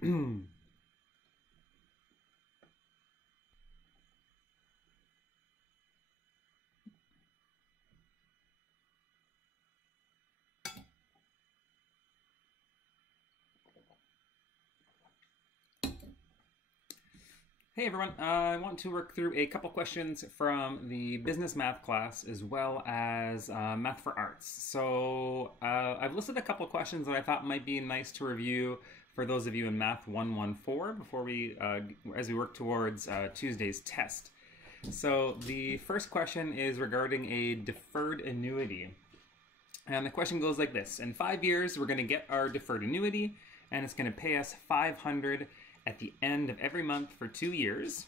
Hey everyone, I want to work through a couple questions from the business math class as well as math for arts. So I've listed a couple questions that I thought might be nice to review for those of you in Math 114 before as we work towards Tuesday's test. So the first question is regarding a deferred annuity. And the question goes like this. In 5 years, we're going to get our deferred annuity and it's going to pay us $500 at the end of every month for 2 years.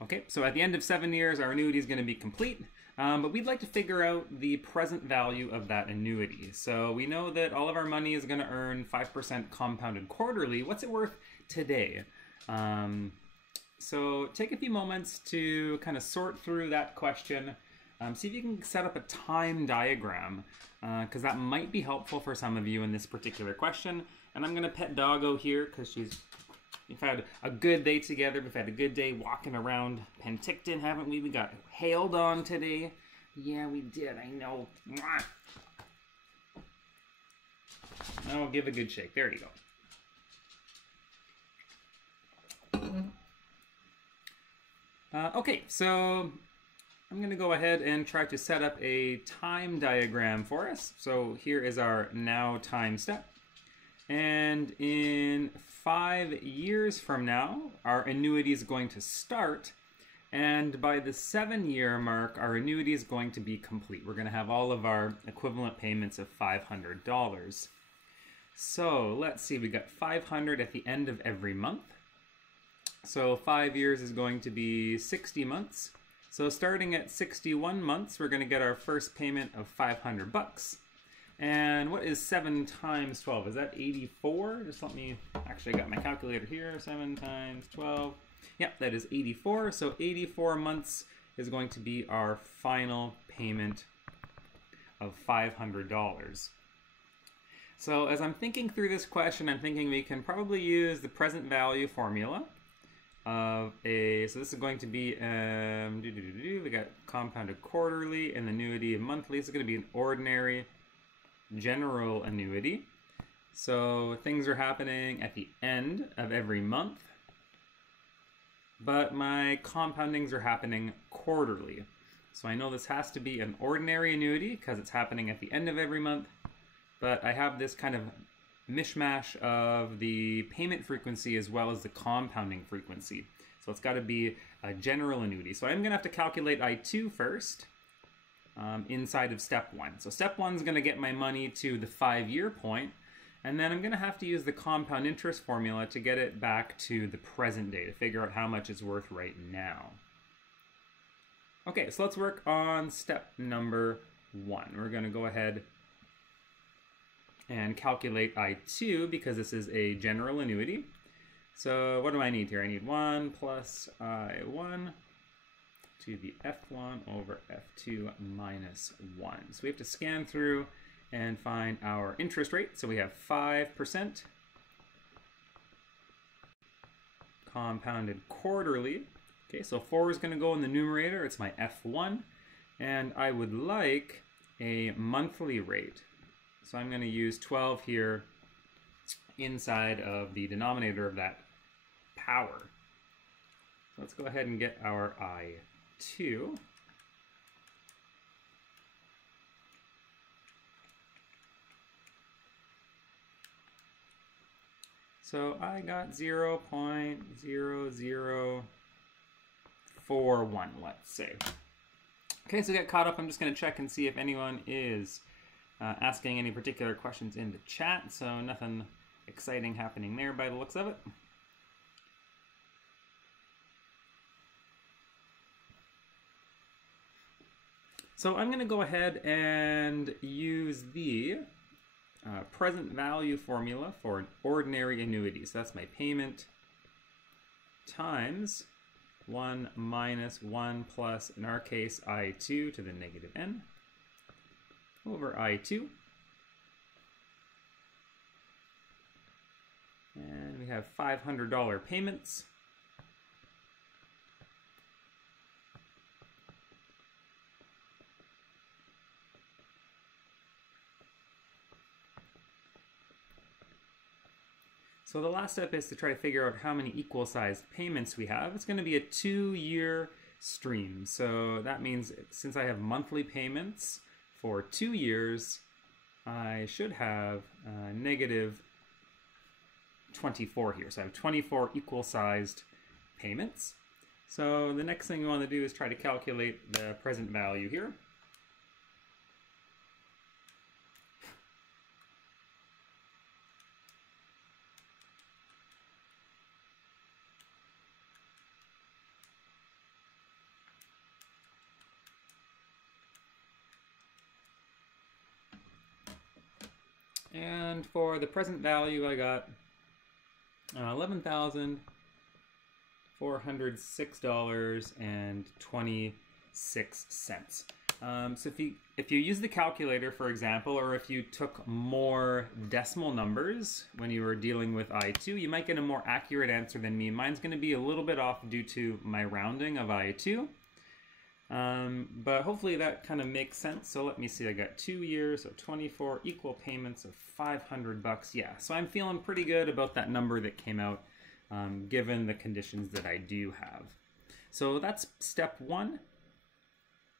Okay, so at the end of 7 years, our annuity is going to be complete, but we'd like to figure out the present value of that annuity. So we know that all of our money is going to earn 5% compounded quarterly. What's it worth today? So take a few moments to kind of sort through that question. See if you can set up a time diagram, because that might be helpful for some of you in this particular question. And I'm going to pet Doggo here because we've had a good day together. We've had a good day walking around Penticton, haven't we? We got hailed on today. Yeah, we did. I know. Now we'll give a good shake. There you go. Okay, so I'm going to go ahead and try to set up a time diagram for us. So here is our now time step. And in 5 years from now, our annuity is going to start. And by the 7-year mark, our annuity is going to be complete. We're going to have all of our equivalent payments of $500. So let's see, we got $500 at the end of every month. So 5 years is going to be 60 months. So starting at 61 months, we're going to get our first payment of $500. And what is 7 times 12? Is that 84? Just let me, actually I got my calculator here. 7 times 12. Yeah, that is 84. So 84 months is going to be our final payment of $500. So as I'm thinking through this question, I'm thinking we can probably use the present value formula of so this is going to be, we got compounded quarterly and annuity monthly. This is going to be an ordinary general annuity. So things are happening at the end of every month, but my compoundings are happening quarterly. So I know this has to be an ordinary annuity because it's happening at the end of every month, but I have this kind of mishmash of the payment frequency as well as the compounding frequency. So it's got to be a general annuity. So I'm going to have to calculate I2 first. Inside of step 1. So step 1 is going to get my money to the 5-year point, and then I'm going to have to use the compound interest formula to get it back to the present day to figure out how much it's worth right now. Okay, so let's work on step number 1. We're going to go ahead and calculate I2 because this is a general annuity. So what do I need here? I need 1 plus I1 to the F1 over F2 minus 1. So we have to scan through and find our interest rate. So we have 5% compounded quarterly. Okay, so 4 is going to go in the numerator. It's my F1. And I would like a monthly rate. So I'm going to use 12 here inside of the denominator of that power. So let's go ahead and get our I2. So I got 0.0041, let's say. Okay, so get caught up. I'm just going to check and see if anyone is asking any particular questions in the chat. So nothing exciting happening there by the looks of it. So I'm going to go ahead and use the present value formula for an ordinary annuity. So that's my payment times 1 minus 1 plus, in our case, I2 to the negative n over I2. And have $500 payments. So the last step is to try to figure out how many equal-sized payments we have. It's going to be a 2-year stream. So that means since I have monthly payments for 2 years, I should have negative 24 here. So I have 24 equal-sized payments. So the next thing we want to do is try to calculate the present value here. And for the present value, I got $11,406.26. So if you use the calculator, for example, or if you took more decimal numbers when you were dealing with I2, you might get a more accurate answer than me. Mine's going to be a little bit off due to my rounding of I2. But hopefully that kind of makes sense. So let me see, I got 2 years, so 24 equal payments of $500. Yeah, so I'm feeling pretty good about that number that came out, given the conditions that I do have. So that's step 1.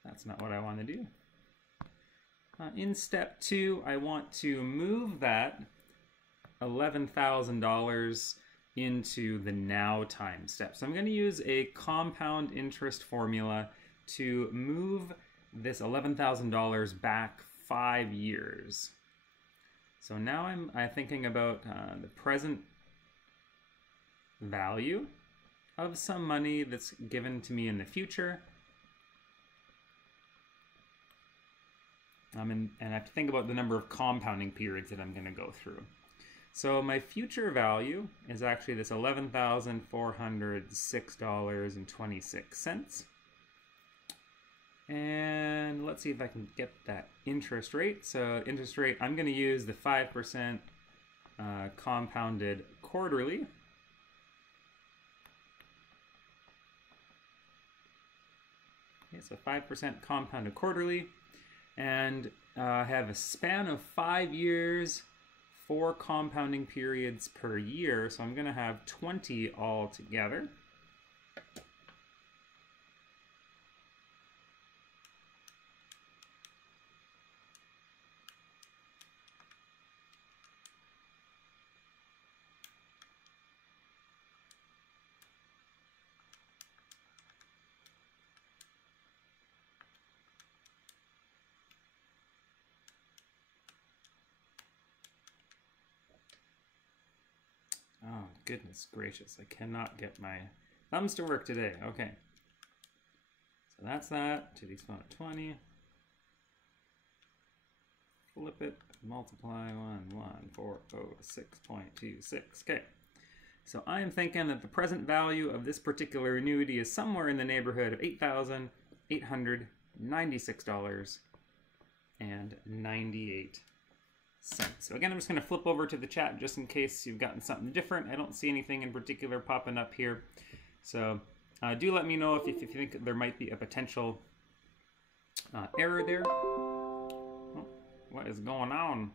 That's not what I want to do. In step 2, I want to move that $11,000 into the now time step. So I'm going to use a compound interest formula to move this $11,000 back 5 years. So now I'm thinking about the present value of some money that's given to me in the future. And I have to think about the number of compounding periods that I'm going to go through. So my future value is actually this $11,406.26. And let's see if I can get that interest rate. So interest rate, I'm going to use the 5% compounded quarterly. Okay, so 5% compounded quarterly. And I have a span of 5 years, 4 compounding periods per year. So I'm going to have 20 altogether. Oh, goodness gracious. I cannot get my thumbs to work today. Okay. So that's that to the exponent of 20. Flip it, multiply 11,406.26. Okay. So I'm thinking that the present value of this particular annuity is somewhere in the neighborhood of $8,896.98. So again, I'm just going to flip over to the chat just in case you've gotten something different. I don't see anything in particular popping up here. So do let me know if you think there might be a potential error there. Oh, what is going on?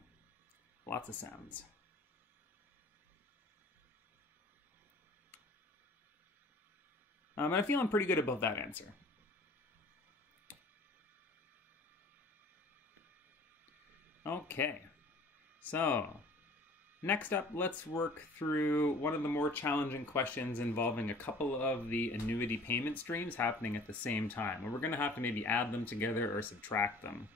Lots of sounds. And I'm feeling pretty good about that answer. Okay. So, next up, let's work through one of the more challenging questions involving a couple of the annuity payment streams happening at the same time. And we're going to have to maybe add them together or subtract them.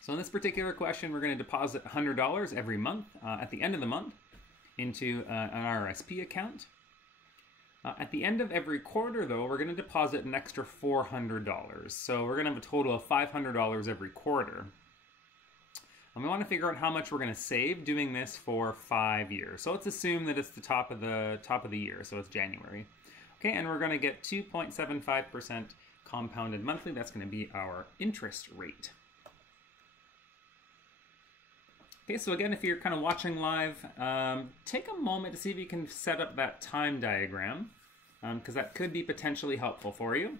So in this particular question, we're going to deposit $100 every month at the end of the month into an RRSP account. At the end of every quarter, though, we're going to deposit an extra $400. So we're going to have a total of $500 every quarter. And we want to figure out how much we're going to save doing this for 5 years. So let's assume that it's the top of the year, so it's January. Okay, and we're going to get 2.75% compounded monthly. That's going to be our interest rate. Okay, so again, if you're kind of watching live, take a moment to see if you can set up that time diagram, because that could be potentially helpful for you.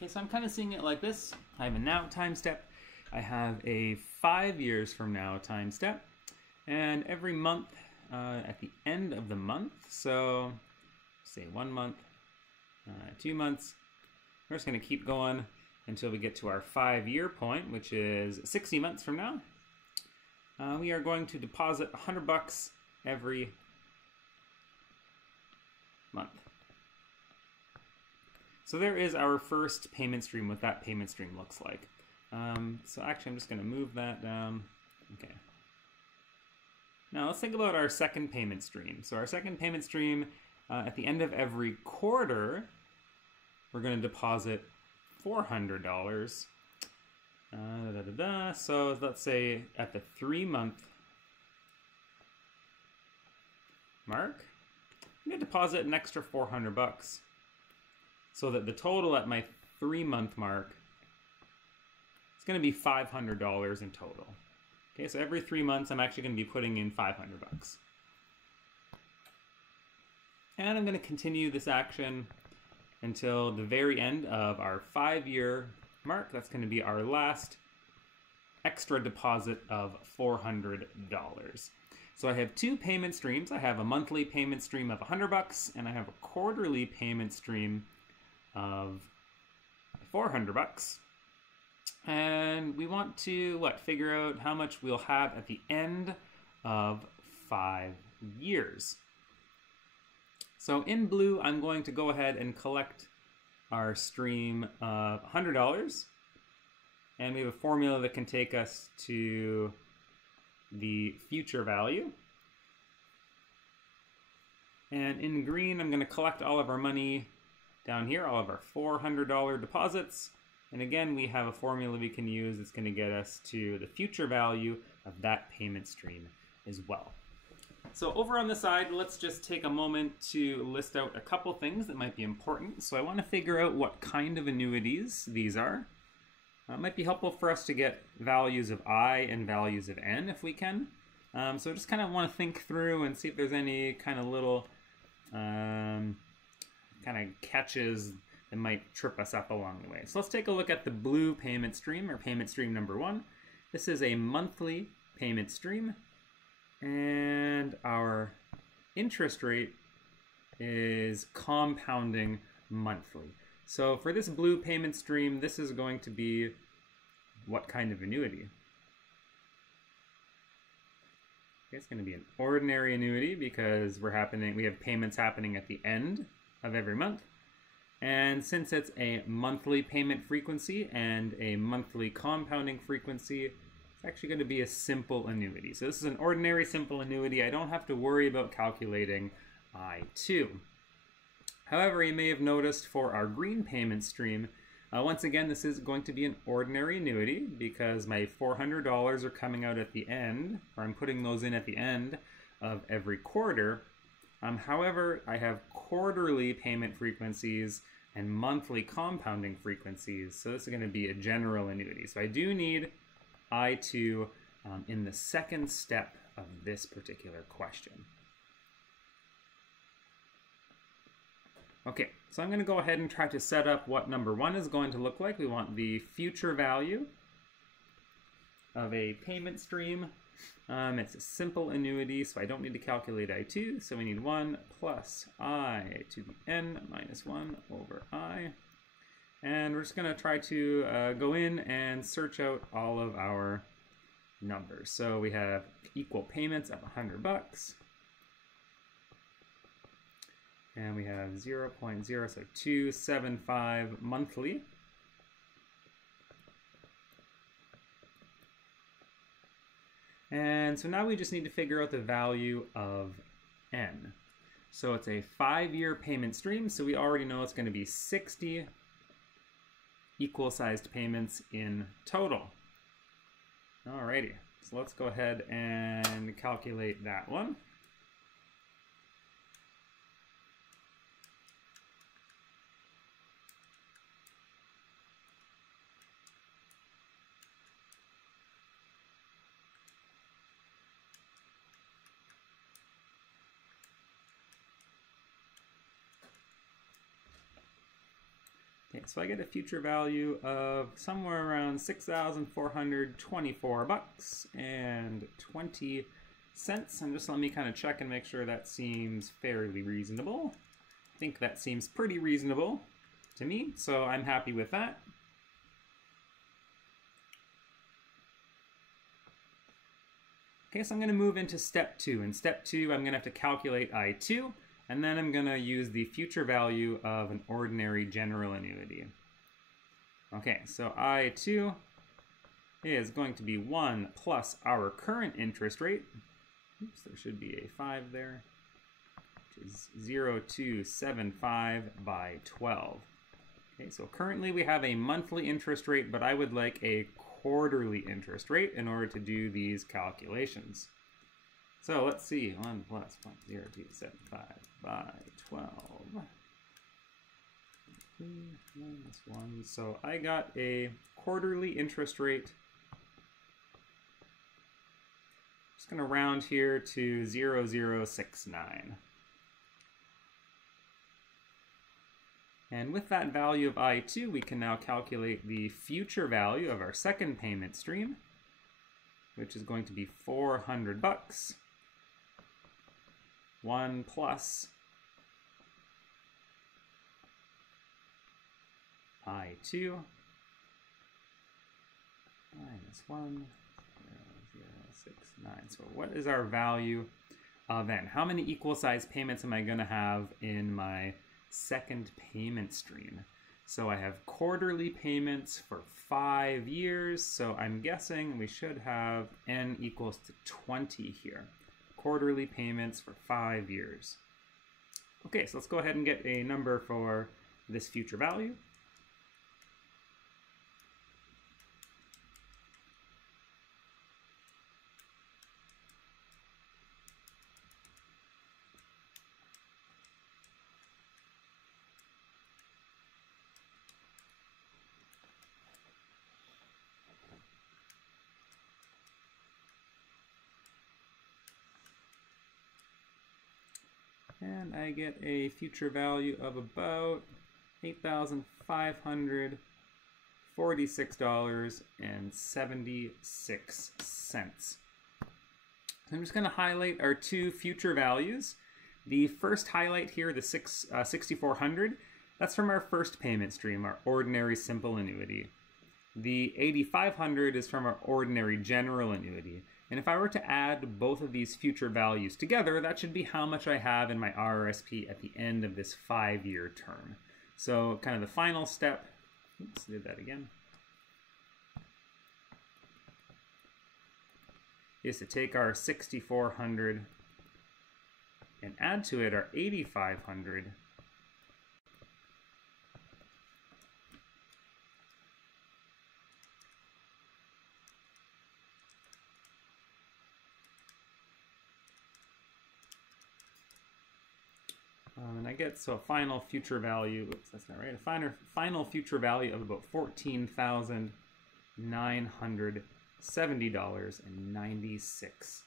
Okay, so I'm kind of seeing it like this. I have a now time step. I have a 5 years from now time step. And every month, at the end of the month, so say 1 month, 2 months, we're just going to keep going until we get to our 5-year point, which is 60 months from now. We are going to deposit $100 every month. So there is our first payment stream, what that payment stream looks like. So actually I'm just going to move that down. Okay. Now let's think about our second payment stream. So our second payment stream, at the end of every quarter, we're going to deposit $400. So let's say at the 3-month mark, I'm going to deposit an extra $400. So that the total at my 3-month mark is going to be $500 in total. Okay, so every 3 months I'm actually going to be putting in $500. And I'm going to continue this action until the very end of our 5-year mark. That's going to be our last extra deposit of $400. So I have 2 payment streams. I have a monthly payment stream of $100 and I have a quarterly payment stream of $400, and we want to figure out how much we'll have at the end of 5 years. So in blue, I'm going to go ahead and collect our stream of $100, and we have a formula that can take us to the future value. And in green, I'm going to collect all of our money down here, all of our $400 deposits. And again, we have a formula we can use that's going to get us to the future value of that payment stream as well. So over on the side, let's just take a moment to list out a couple things that might be important. So I want to figure out what kind of annuities these are. It might be helpful for us to get values of I and values of N if we can. So just kind of want to think through and see if there's any kind of little kind of catches that might trip us up along the way. So let's take a look at the blue payment stream, or payment stream number 1. This is a monthly payment stream, and our interest rate is compounding monthly. So for this blue payment stream, this is going to be what kind of annuity? It's going to be an ordinary annuity because we have payments happening at the end of every month. And since it's a monthly payment frequency and a monthly compounding frequency, it's actually going to be a simple annuity. So this is an ordinary simple annuity. I don't have to worry about calculating I2. However, you may have noticed for our green payment stream, once again, this is going to be an ordinary annuity because my $400 are coming out at the end, or I'm putting those in at the end of every quarter. However, I have quarterly payment frequencies and monthly compounding frequencies, so this is going to be a general annuity. So I do need I2 in the second step of this particular question. Okay, so I'm going to go ahead and try to set up what number 1 is going to look like. We want the future value of a payment stream. It's a simple annuity, so I don't need to calculate I2. So we need 1 plus I to the n minus 1 over I. And we're just going to try to go in and search out all of our numbers. So we have equal payments of $100. And we have 0.0, so 275 monthly. And so now we just need to figure out the value of N. So it's a 5-year payment stream, so we already know it's going to be 60 equal-sized payments in total. Alrighty, so let's go ahead and calculate that one. Okay, so I get a future value of somewhere around $6,424.20. And just let me kind of check and make sure that seems fairly reasonable. I think that seems pretty reasonable to me, so I'm happy with that. Okay, so I'm going to move into step 2. In step 2, I'm going to have to calculate I2. And then I'm going to use the future value of an ordinary general annuity. Okay, so I2 is going to be 1 plus our current interest rate. Oops, there should be a 5 there, which is 0.275 by 12. Okay, so currently we have a monthly interest rate, but I would like a quarterly interest rate in order to do these calculations. So let's see, 1 plus 0.0275 by 12. 3 minus 1. So I got a quarterly interest rate. Just going to round here to 0.0069. And with that value of I2, we can now calculate the future value of our second payment stream, which is going to be $400. 1 plus I2 minus 1, 0.069. So what is our value of N? How many equal-sized payments am I going to have in my second payment stream? So I have quarterly payments for 5 years, so I'm guessing we should have N equals to 20 here. Quarterly payments for 5 years. Okay, so let's go ahead and get a number for this future value. And I get a future value of about $8,546.76. So I'm just going to highlight our two future values. The first highlight here, the 6,400, that's from our first payment stream, our ordinary simple annuity. The 8,500 is from our ordinary general annuity. And if I were to add both of these future values together, that should be how much I have in my RRSP at the end of this 5-year term. So kind of the final step, oops, did that again, is to take our 6,400 and add to it our 8,500. And I get a final future value, oops, that's not right, a final future value of about $14,970.96.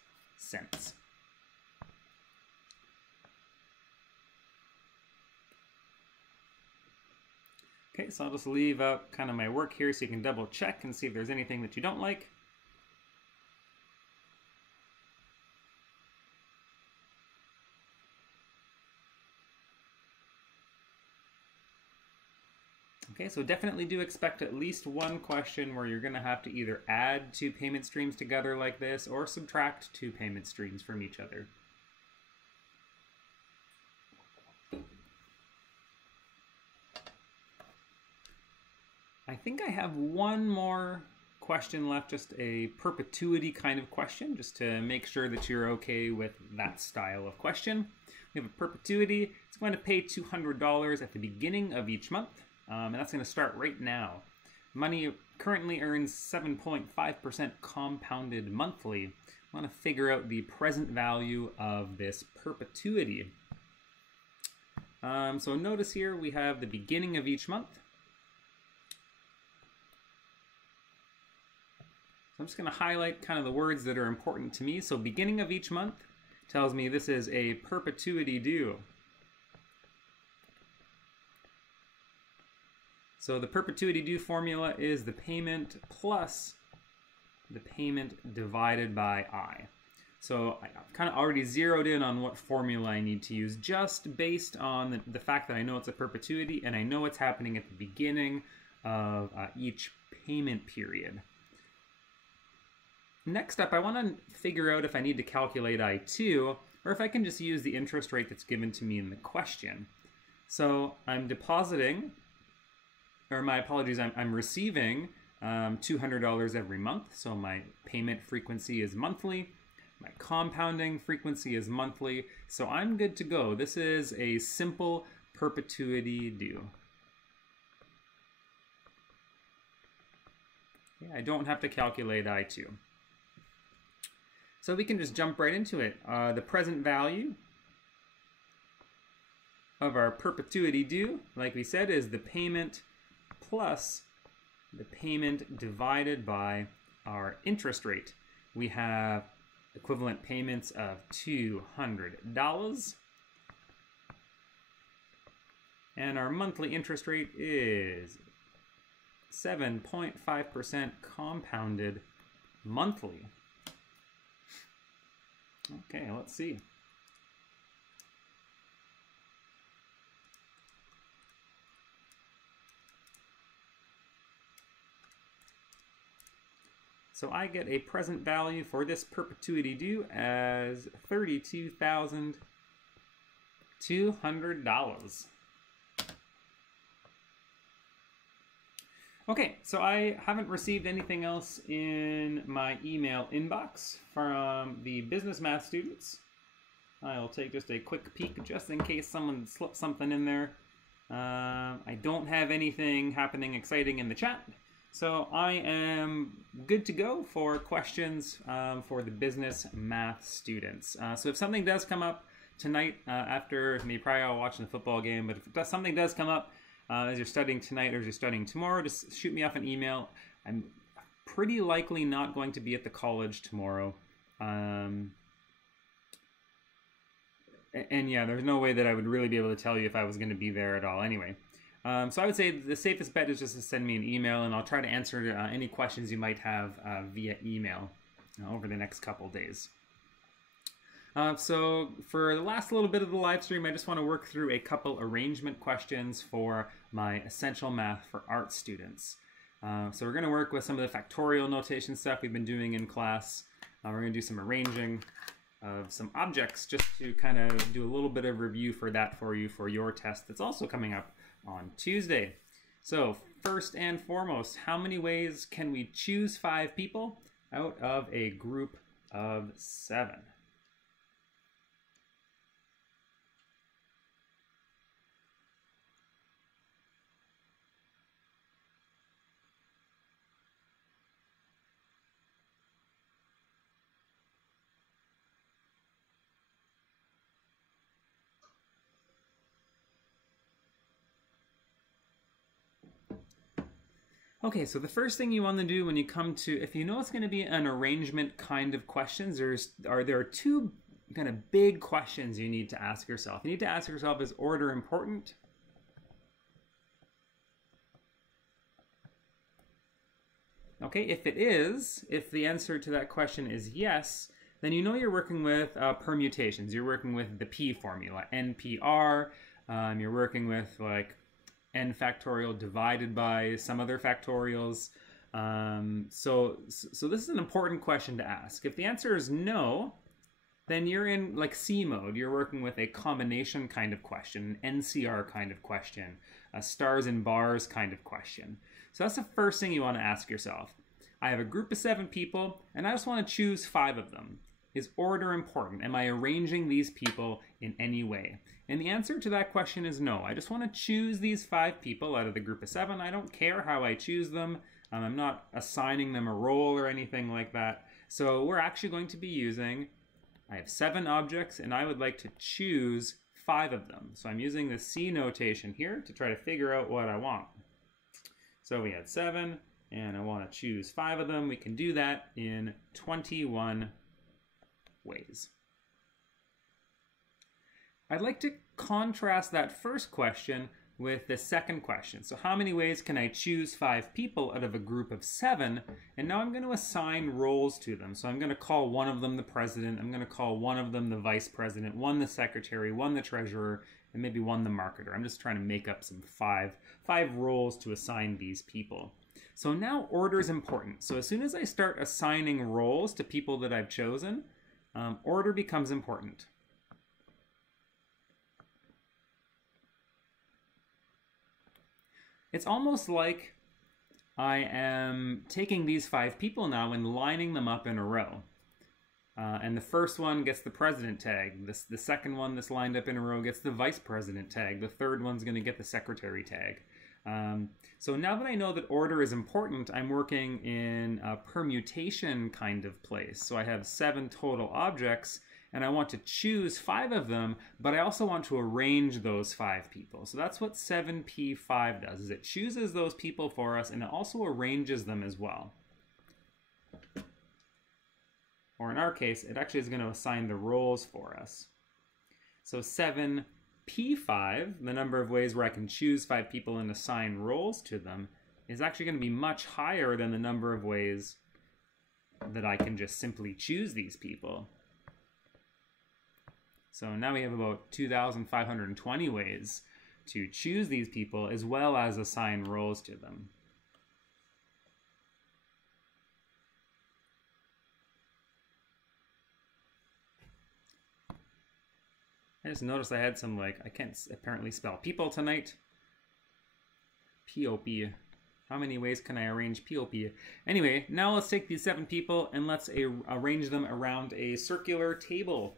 Okay, so I'll just leave up kind of my work here so you can double check and see if there's anything that you don't like. Okay, so definitely do expect at least one question where you're going to have to either add two payment streams together like this or subtract two payment streams from each other. I think I have one more question left, just a perpetuity kind of question, just to make sure that you're okay with that style of question. We have a perpetuity. It's going to pay $200 at the beginning of each month, and that's going to start right now. Money currently earns 7.5% compounded monthly. I want to figure out the present value of this perpetuity. So notice here we have the beginning of each month. So I'm just going to highlight kind of the words that are important to me. So beginning of each month tells me this is a perpetuity due. So the perpetuity due formula is the payment plus the payment divided by I. So I've kind of already zeroed in on what formula I need to use, just based on the fact that I know it's a perpetuity and I know it's happening at the beginning of each payment period. Next up, I want to figure out if I need to calculate I2 or if I can just use the interest rate that's given to me in the question. So I'm depositing, or my apologies, I'm receiving $200 every month. So my payment frequency is monthly. My compounding frequency is monthly. So I'm good to go. This is a simple perpetuity due. Yeah, I don't have to calculate I2. So we can just jump right into it. The present value of our perpetuity due, like we said, is the payment plus the payment divided by our interest rate. We have equivalent payments of $200. And our monthly interest rate is 7.5% compounded monthly. Okay, let's see. So I get a present value for this perpetuity due as $32,200. Okay, so I haven't received anything else in my email inbox from the business math students. I'll take just a quick peek just in case someone slipped something in there. I don't have anything happening exciting in the chat. So I am good to go for questions for the business math students. So if something does come up tonight after, maybe probably I'll watch the football game, but if something does come up as you're studying tonight or as you're studying tomorrow, just shoot me off an email. I'm pretty likely not going to be at the college tomorrow. And yeah, there's no way that I would really be able to tell you if I was going to be there at all anyway. So I would say the safest bet is just to send me an email, and I'll try to answer any questions you might have via email over the next couple days. So for the last little bit of the live stream, I just want to work through a couple arrangement questions for my Essential Math for Art students. So we're going to work with some of the factorial notation stuff we've been doing in class. We're going to do some arranging of some objects just to kind of do a little bit of review for that for you for your test that's also coming up on Tuesday. So first and foremost, how many ways can we choose 5 people out of a group of 7? Okay, so the first thing you want to do when you come to, if you know it's going to be an arrangement kind of questions, there are 2 kind of big questions you need to ask yourself. You need to ask yourself, is order important? Okay, if it is, if the answer to that question is yes, then you know you're working with permutations. You're working with the P formula, NPR. You're working with like n factorial divided by some other factorials. So this is an important question to ask. If the answer is no, then you're in like C mode. You're working with a combination kind of question, an NCR kind of question, a stars and bars kind of question. So that's the first thing you want to ask yourself. I have a group of 7 people, and I just want to choose 5 of them. Is order important? Am I arranging these people in any way? And the answer to that question is no. I just want to choose these 5 people out of the group of 7. I don't care how I choose them. I'm not assigning them a role or anything like that. So we're actually going to be using, I have 7 objects, and I would like to choose 5 of them. So I'm using the C notation here to try to figure out what I want. So we had 7, and I want to choose 5 of them. We can do that in 21 ways. I'd like to contrast that first question with the second question. So how many ways can I choose 5 people out of a group of 7? And now I'm going to assign roles to them. So I'm going to call one of them the president. I'm going to call one of them the vice president, one the secretary, one the treasurer, and maybe one the marketer. I'm just trying to make up some five roles to assign these people. So now order is important. So as soon as I start assigning roles to people that I've chosen, order becomes important. It's almost like I am taking these 5 people now and lining them up in a row. And the first one gets the president tag. The second one that's lined up in a row gets the vice president tag. The third one's going to get the secretary tag. So now that I know that order is important, I'm working in a permutation kind of place. So I have 7 total objects, and I want to choose 5 of them, but I also want to arrange those 5 people. So that's what 7P5 does, is it chooses those people for us, and it also arranges them as well. Or in our case, it actually is going to assign the roles for us. So 7P5, the number of ways where I can choose 5 people and assign roles to them, is actually going to be much higher than the number of ways that I can just simply choose these people. So now we have about 2,520 ways to choose these people as well as assign roles to them. I just noticed I had some, I can't apparently spell people tonight. P-O-P. How many ways can I arrange P-O-P? Anyway, now let's take these 7 people and let's arrange them around a circular table.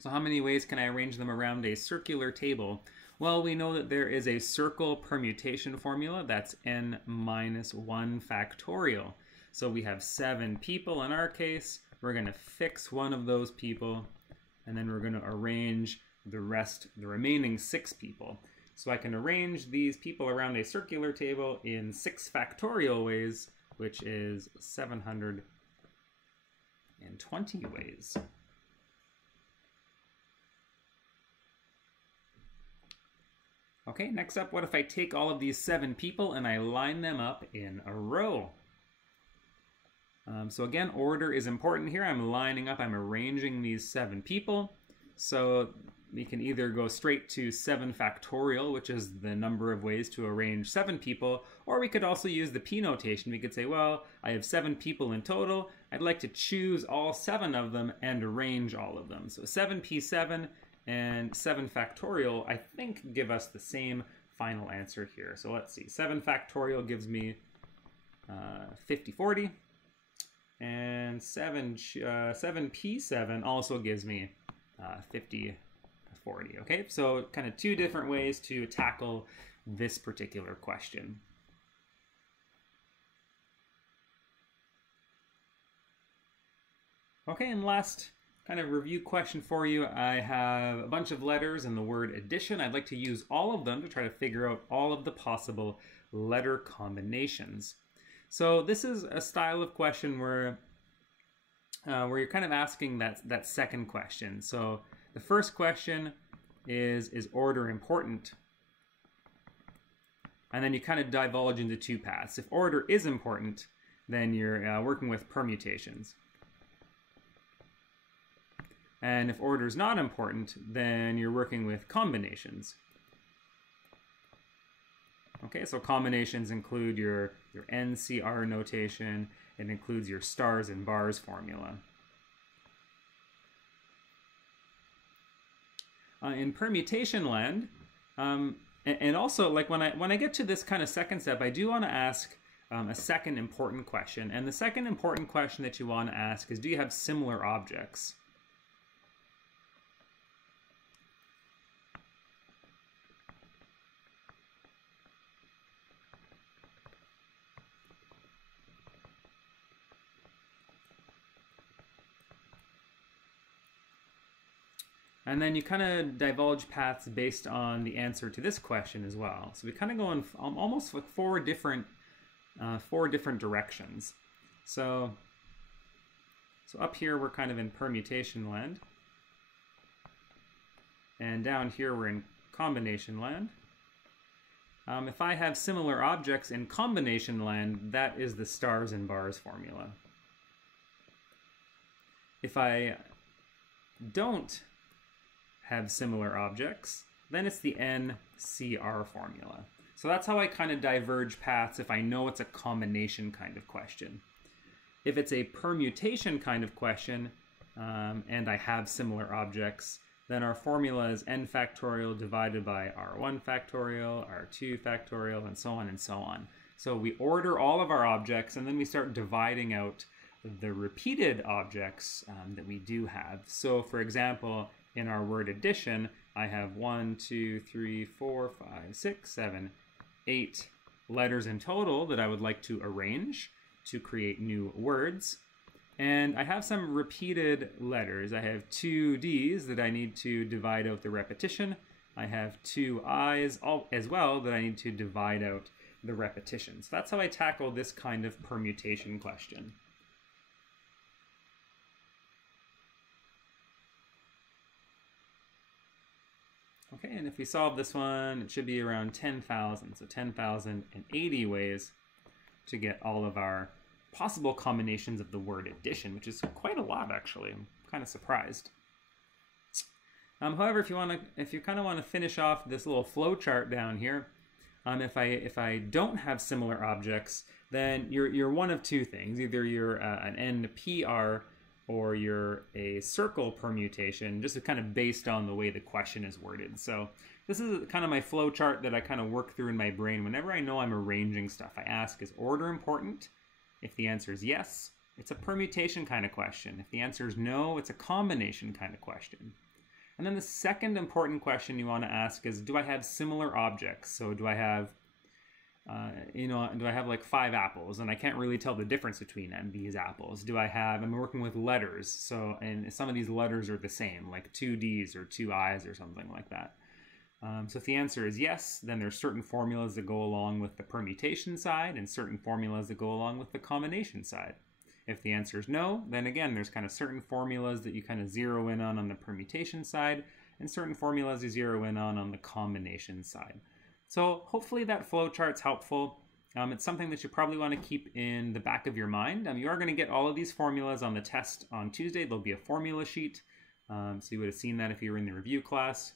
So how many ways can I arrange them around a circular table? Well, we know that there is a circle permutation formula. That's n minus 1 factorial. So we have 7 people in our case. We're going to fix one of those people, and then we're going to arrange the remaining 6 people. So I can arrange these people around a circular table in 6 factorial ways, which is 720 ways. Okay, next up, what if I take all of these 7 people and I line them up in a row? So again, order is important here. I'm lining up, I'm arranging these 7 people. So we can either go straight to 7 factorial, which is the number of ways to arrange 7 people, or we could also use the P notation. We could say, well, I have 7 people in total. I'd like to choose all 7 of them and arrange all of them. So 7P7 and 7 factorial, I think, give us the same final answer here. So let's see. 7 factorial gives me 5040. And 7P7 also gives me 5040. Okay, so kind of 2 different ways to tackle this particular question. Okay, and last kind of review question for you. I have a bunch of letters in the word addition. I'd like to use all of them to try to figure out all of the possible letter combinations. So this is a style of question where you're kind of asking that second question. So the first question is order important? And then you kind of divulge into 2 paths. If order is important, then you're working with permutations. And if order is not important, then you're working with combinations. Okay, so combinations include your NCR notation. It includes your stars and bars formula. In permutation land, and also like when I get to this kind of second step, I do want to ask a second important question. And the second important question that you want to ask is, do you have similar objects? And then you kind of divulge paths based on the answer to this question as well. So we kind of go in almost like four different directions. So up here we're kind of in permutation land, and down here we're in combination land. If I have similar objects in combination land, that is the stars and bars formula. If I don't have similar objects, then it's the NCR formula. So that's how I kind of diverge paths if I know it's a combination kind of question. If it's a permutation kind of question, and I have similar objects, then our formula is n factorial divided by r1 factorial, r2 factorial, and so on and so on. So we order all of our objects, and then we start dividing out the repeated objects that we do have. So for example, in our word addition, I have 1, 2, 3, 4, 5, 6, 7, 8 letters in total that I would like to arrange to create new words. And I have some repeated letters. I have 2 D's that I need to divide out the repetition. I have 2 I's as well that I need to divide out the repetition. So that's how I tackle this kind of permutation question. Okay, and if we solve this one, it should be around 10,000. So 10,080 ways to get all of our possible combinations of the word addition, which is quite a lot, actually. I'm kind of surprised. However, if you kind of want to finish off this little flow chart down here, if I don't have similar objects, then you're one of two things. Either you're an NPR or you're a circle permutation, just kind of based on the way the question is worded. So this is kind of my flow chart that I kind of work through in my brain. Whenever I know I'm arranging stuff, I ask, is order important? If the answer is yes, it's a permutation kind of question. If the answer is no, it's a combination kind of question. And then the second important question you want to ask is, do I have similar objects? So do I have do I have like 5 apples and I can't really tell the difference between these apples? I'm working with letters, so, and some of these letters are the same, like 2 D's or 2 I's or something like that. So if the answer is yes, then there's certain formulas that go along with the permutation side and certain formulas that go along with the combination side. If the answer is no, then again, there's kind of certain formulas that you kind of zero in on the permutation side and certain formulas you zero in on the combination side. So hopefully that flow chart's helpful. It's something that you probably want to keep in the back of your mind. You are going to get all of these formulas on the test on Tuesday. There'll be a formula sheet. So you would have seen that if you were in the review class.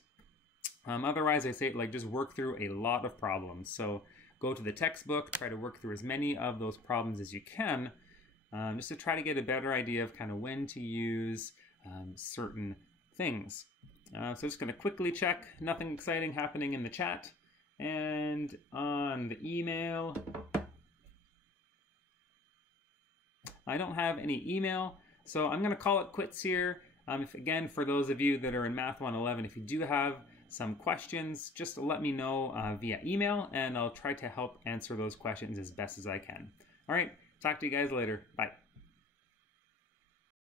Otherwise, I say just work through a lot of problems. So go to the textbook, try to work through as many of those problems as you can, just to try to get a better idea of kind of when to use certain things. So just going to quickly check. Nothing exciting happening in the chat. And on the email, I don't have any email, so I'm going to call it quits here. Again, for those of you that are in Math 111, if you do have some questions, just let me know via email, and I'll try to help answer those questions as best as I can. All right, talk to you guys later. Bye.